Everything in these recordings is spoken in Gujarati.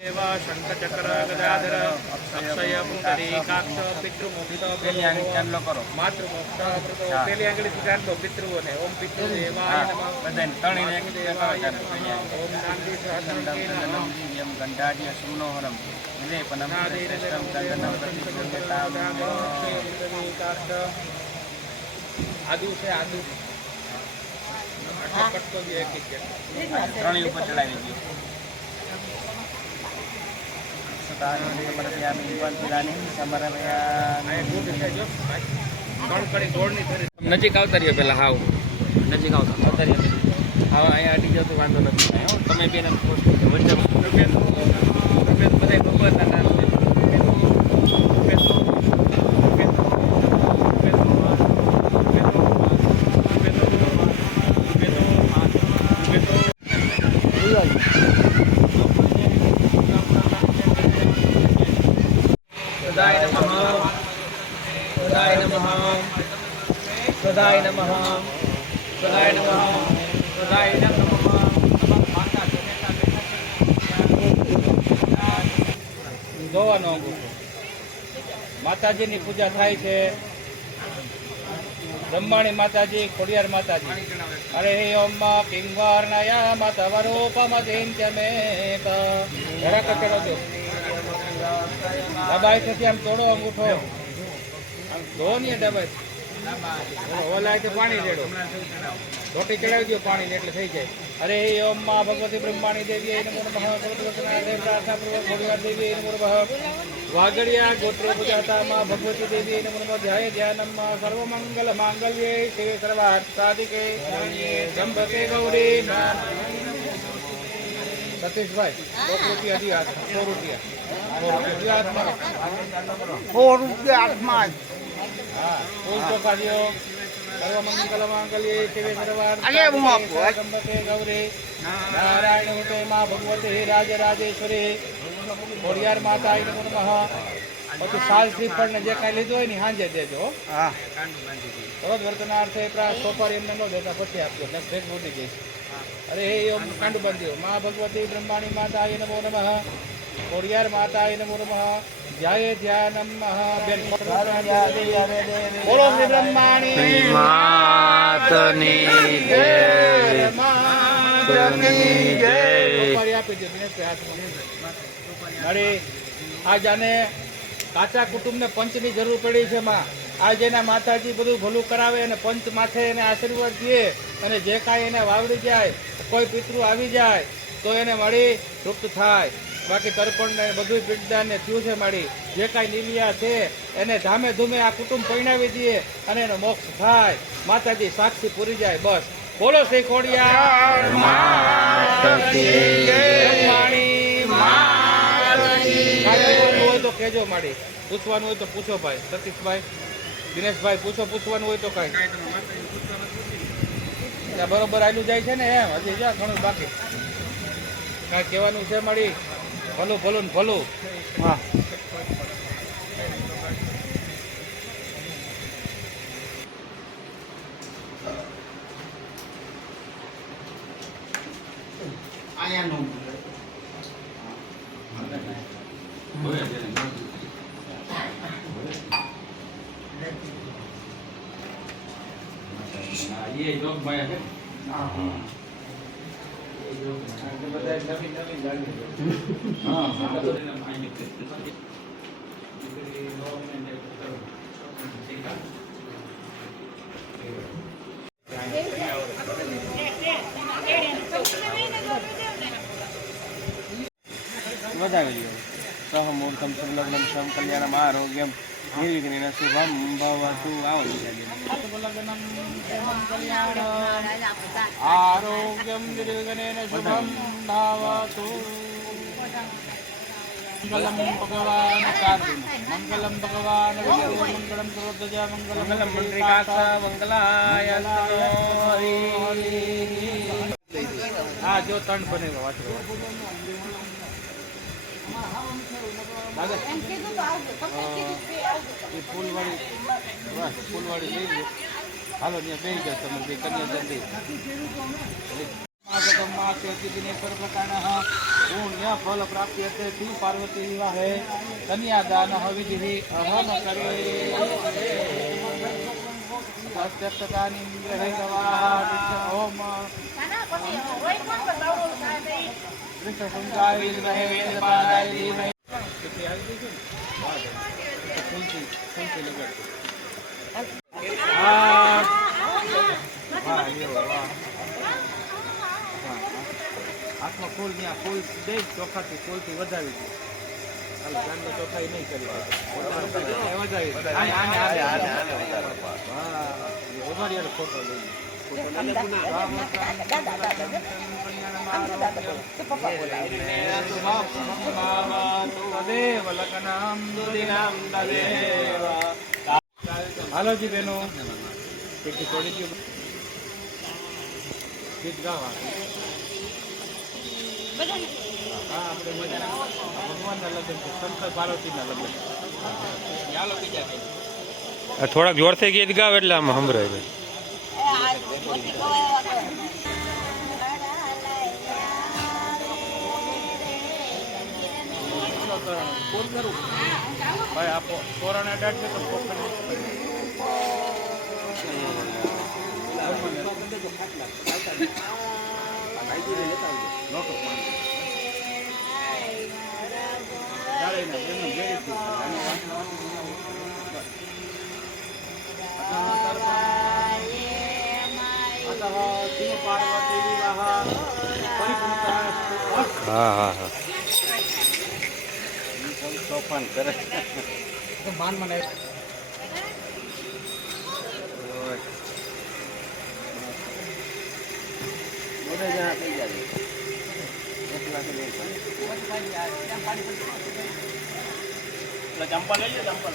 देवा शंखचक्र गदाधर अक्षय पुंडरीकाक्ष पितृमोक्ष मातृमोक्ष पहली आंगળી થી ચાંદો પિતૃઓને ઓમ પિતૃદેવાય નમઃ બધાને તણીને ઓમ શાંતિ સહસ્રમ યમ ગંડાડ્ય સુમનોહરમ વિલેપનમ શ્રેષ્ઠમ દંડનમ પ્રતિષ્ઠિતામ આદુ છે આદુ આ કટકો જે એક છે ત્રણેય ઉપર ચડાવી દીધું નજીક આવતા રહ્યો પેલા હાવ નજીક આવતા રહ્યો હા અહીંયા અડી જાવ તો વાંધો નથી તમે બેન બધા ભગવાનના નામ સદાય નમઃ સદાય નમઃ સદાય નમઃ જોવાનો અંગૂઠો માતાજીની પૂજા થાય છે બ્રહ્માણી માતાજી ખોડિયાર માતાજી અરે ઓમ કિંવારનાયા માતા વરૂપમદિન્ત્યમે જરા કચરો દો દબાઈ થતી આમ તોડો અંગૂઠો આમ ધો ને દબાઈ ઓલા પાણી રેડો રોટી ચડાવી દો પાણી એટલે થઈ જાય અરે ઓમ માં ભગવતી બ્રહ્માણી દેવી નમો નમઃ ખોડિયાર દેવી નમો નમઃ વાગડિયા ગોત્ર પૂજાતા માં ભગવતી દેવી નમો નમઃ ધ્યાય ધ્યાનમ સર્વમંગલ માંગલ્યે શિવે સર્વાર્થ સાધિકે જંબકે ગૌરી સતીશભાઈ 100 રૂપિયા દી હાથ 100 રૂપિયા હાથમાં હા ફૂલ ચોખાડીઓ સર્વમંગલ માંગલ્યે શિવે સર્વાર્થ જંબકે ગૌરી નારાયણ હુતે માં ભગવતી રાજરાજેશ્વરી ખોડિયાર માતા નમો નમઃ પછી સાલ શ્રીફળ ને જે કાંઈ લીધું હોય ને સાંજે દેજો રોજ વર્તનાર્થે સોપાર એમને ન દેતા પછી આપજો ભેટ મોટી જઈશ અરે હે ઓમ કાંડુ બાંધ્યો મા ભગવતી બ્રહ્માણી માતા નમો નમઃ ખોડિયાર માતા નમો નમઃ જય ધ્યાનમ બેન બોલો શ્રી બ્રહ્માણી માતની જય માતની જય આપી દો અરે આ જાને કાચા કુટુંબને પંચની જરૂર પડી છે માં આજ એના માતાજી બધું ભલું કરાવે અને પંચ માથે એને આશીર્વાદ દે અને જે કાંઈ એને વાવડી જાય કોઈ પિતૃ આવી જાય તો એને મળી તૃપ્ત થાય બાકી તર્પણ ને બધું પિંડદાન ને થયું છે મારી જે કાંઈ નીલિયા છે એને ધામે ધૂમે આ કુટુંબ પૈણાવી દે અને એનો મોક્ષ થાય માતાજી સાક્ષી પૂરી જાય બસ બોલો શ્રી ખોડિયાર હોય તો કેજો માડી પૂછવાનું હોય તો પૂછો ભાઈ સતીશભાઈ દિનેશભાઈ પૂછવાનું હોય તો કાંઈ બરોબર આવેલું જાય છે ને એમ હજી જ્યાં ઘણું બાકી કાંઈ કહેવાનું છે માડી ભલું ભલું ને ભલું હા ये लोग भाई है हां ये लोग બધા નવી નવી ગાડી હા વધાવી લ્યો સહમૂર્તમ સર્વલગ્નમ સમ કલ્યાણમ આરોગ્યમ નિર્વિઘ્નેન શુભમ ભવતુ આરોગ્યમ નિર્વિઘ્નેન શુભમ ભવતુ મંગલમ ભગવાન કાર્તિક મંગલમ ભગવાન વિષ્ણુ મંગલમ સર્વધ્વજ મંગલમ મંત્રિકાક્ષ મંગલાય આ જો તણ બનેલો વાંચો ફૂલવાડી લઈ લો હાલો ત્યાં બેસી જાવ તમે બે કન્યા જલ્દી દિનેશ્વર પ્રકારના पुण्य फल प्राप्ति अर्थे शिव पार्वती विवाहे कन्यादान हविधि अहम करे सत्यक्तानि ग्रहे गवाह ओम कृष्ण संगाय विद्महे वेदपादाय धीमहि हाथમાં ફૂલ ત્યાં ફૂલ દઈ ચોખાથી ફૂલથી વધાવી દે હાલ ચાંદલો ચોખાઈ નહીં કરી વધાવી વધારી ફોટો લઈ હાલો જી બેનો ગીત ગાવા આપણે ભગવાનના લગ્ન છે શંકર પાર્વતીના લગ્ન થોડાક જોરથી ગીત ગાવ એટલે આમ સંભળાય ફોન કરું ભાઈ આપો કોરોના ડાટ છે તો હા હા હા તોફાન કરે માન મને ચંપલ લઈ ચંપલ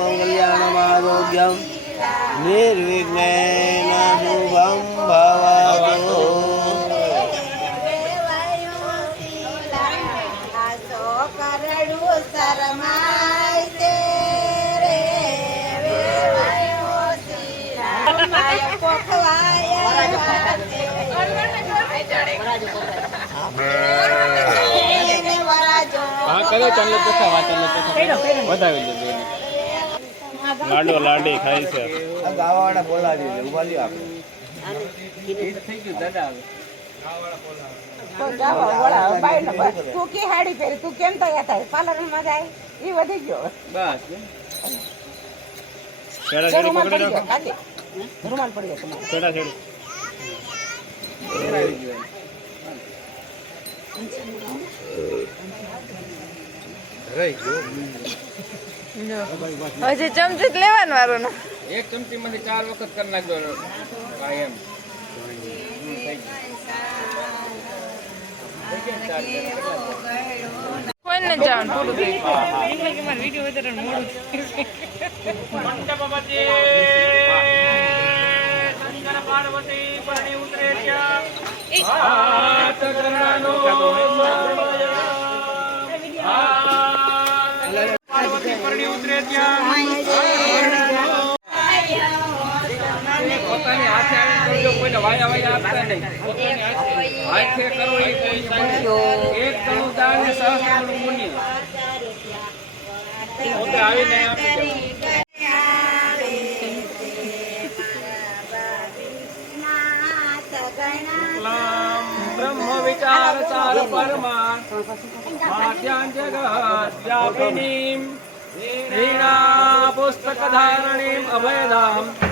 मंगल्यानमारोग्यम निर्विघ्नेन शुभं भवतु કરો ચાલો ચોખા વાચન વધાવી દે લાડો લાડી ખાય છે ગાવાવાળા બોલાવી દે ઉભા લ્યો આપણે થઈ ગયું દાદા તું કે હાડી પહેરી તું કેમ તૈયાર થાય પાર્લર માં જાય એ વધી ગયો બસ રૂમાલ પડી ગયો કાઢી રૂમાલ પડી ગયો તમારે છેડા છેડી હજી ચમચી લેવાનું વાળું ને એક ચમચી માંથી 4 વખત કરી નાખજો ભાઈ એમ કોઈને જવાનું પૂરું થઈ ગયું કે મારો વિડિયો વધારે મોડું મંડપપતિ શંકર પાર્વતી પરણી ઉતરે હાથ ગરણાનો પાર્વતી પરણી ઉતરે પોતાની હાથે આવીને કરજો કોઈને વાયા વાયા આપતા નહીં પોતાની હાથે કરો એ કોઈ એક ગણું દાન ને સહસ્ત્ર ગણું પુણ્ય પોતે આવીને આપી દે ब्रह्म विचार सार परमा माध्यां जगत व्यापिनीं वीणा पुस्तक धारणीं अभयदां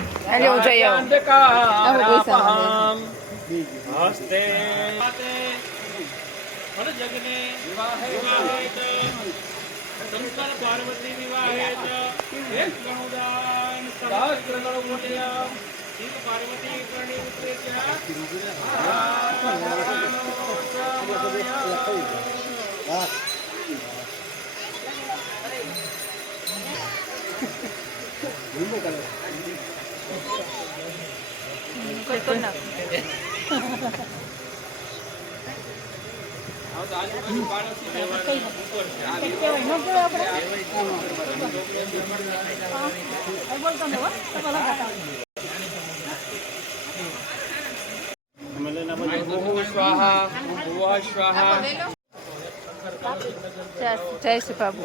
अंधकारापहां हस्ते हर जगने विवाहे शंकर पार्वती विवाहे एक गणुदान सहस्र गणुपुण्य શિવ પાર્વતી કરણી ઉતરે ત્યાં સ્વાહા જય શ્રી બાબુ